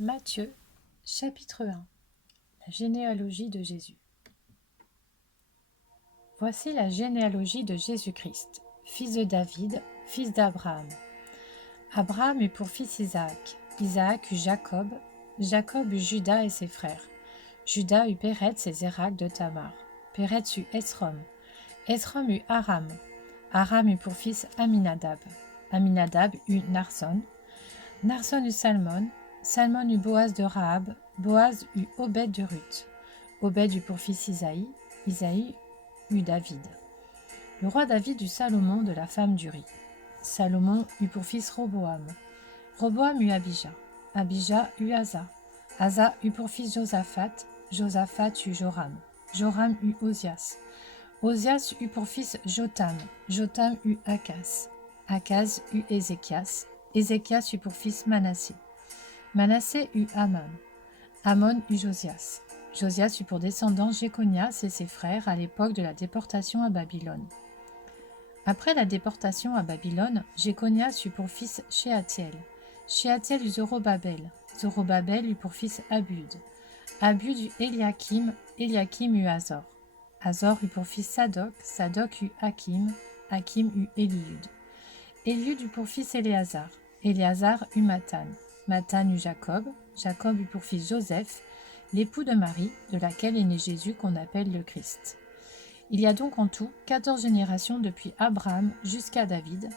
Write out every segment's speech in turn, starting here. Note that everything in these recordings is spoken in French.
Matthieu, chapitre 1. La généalogie de Jésus. Voici la généalogie de Jésus-Christ, fils de David, fils d'Abraham. Abraham eut pour fils Isaac. Isaac eut Jacob. Jacob eut Juda et ses frères. Juda eut Péretz et Zérak de Tamar. Péretz eut Esrom. Esrom eut Aram. Aram eut pour fils Aminadab. Aminadab eut Narson. Narson eut Salmon. Salmon eut Boaz de Rahab. Boaz eut Obed de Ruth. Obed eut pour fils Isaïe. Isaïe eut David. Le roi David eut Salomon de la femme d'Uri. Salomon eut pour fils Roboam. Roboam eut Abija. Abija eut Asa. Asa eut pour fils Josaphat. Josaphat eut Joram. Joram eut Ozias. Ozias eut pour fils Jotam. Jotam eut Akaz. Akaz eut Ézéchias. Ézéchias eut pour fils Manassé. Manassé eut Amon. Amon eut Josias. Josias eut pour descendant Jéconias et ses frères à l'époque de la déportation à Babylone. Après la déportation à Babylone, Jéconias eut pour fils Shealtiel. Shealtiel eut Zorobabel. Zorobabel eut pour fils Abud. Abud eut Eliakim. Eliakim eut Azor. Azor eut pour fils Sadoc. Sadoc eut Hakim. Hakim eut Eliud. Eliud eut pour fils Éléazar. Éléazar eut Mathan. Mathan eut Jacob. Jacob eut pour fils Joseph, l'époux de Marie, de laquelle est né Jésus qu'on appelle le Christ. Il y a donc en tout 14 générations depuis Abraham jusqu'à David,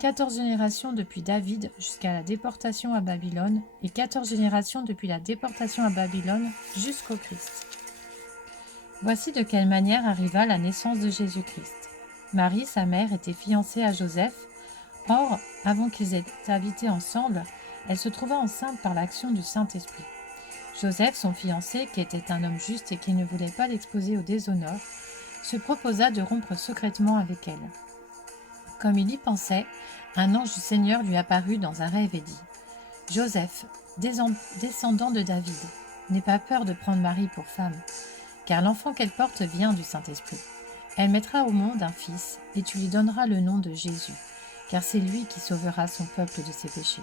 14 générations depuis David jusqu'à la déportation à Babylone et 14 générations depuis la déportation à Babylone jusqu'au Christ. Voici de quelle manière arriva la naissance de Jésus-Christ. Marie, sa mère, était fiancée à Joseph. Or, avant qu'ils aient habité ensemble, elle se trouva enceinte par l'action du Saint-Esprit. Joseph, son fiancé, qui était un homme juste et qui ne voulait pas l'exposer au déshonneur, se proposa de rompre secrètement avec elle. Comme il y pensait, un ange du Seigneur lui apparut dans un rêve et dit « Joseph, descendant de David, n'aie pas peur de prendre Marie pour femme, car l'enfant qu'elle porte vient du Saint-Esprit. Elle mettra au monde un fils, et tu lui donneras le nom de Jésus, car c'est lui qui sauvera son peuple de ses péchés. »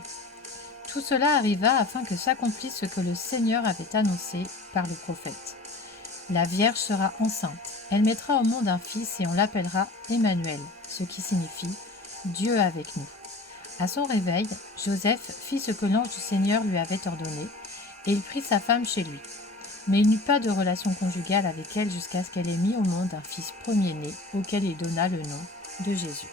Tout cela arriva afin que s'accomplisse ce que le Seigneur avait annoncé par le prophète. La Vierge sera enceinte, elle mettra au monde un fils et on l'appellera Emmanuel, ce qui signifie Dieu avec nous. À son réveil, Joseph fit ce que l'ange du Seigneur lui avait ordonné, et il prit sa femme chez lui. Mais il n'eut pas de relation conjugale avec elle jusqu'à ce qu'elle ait mis au monde un fils premier-né, auquel il donna le nom de Jésus.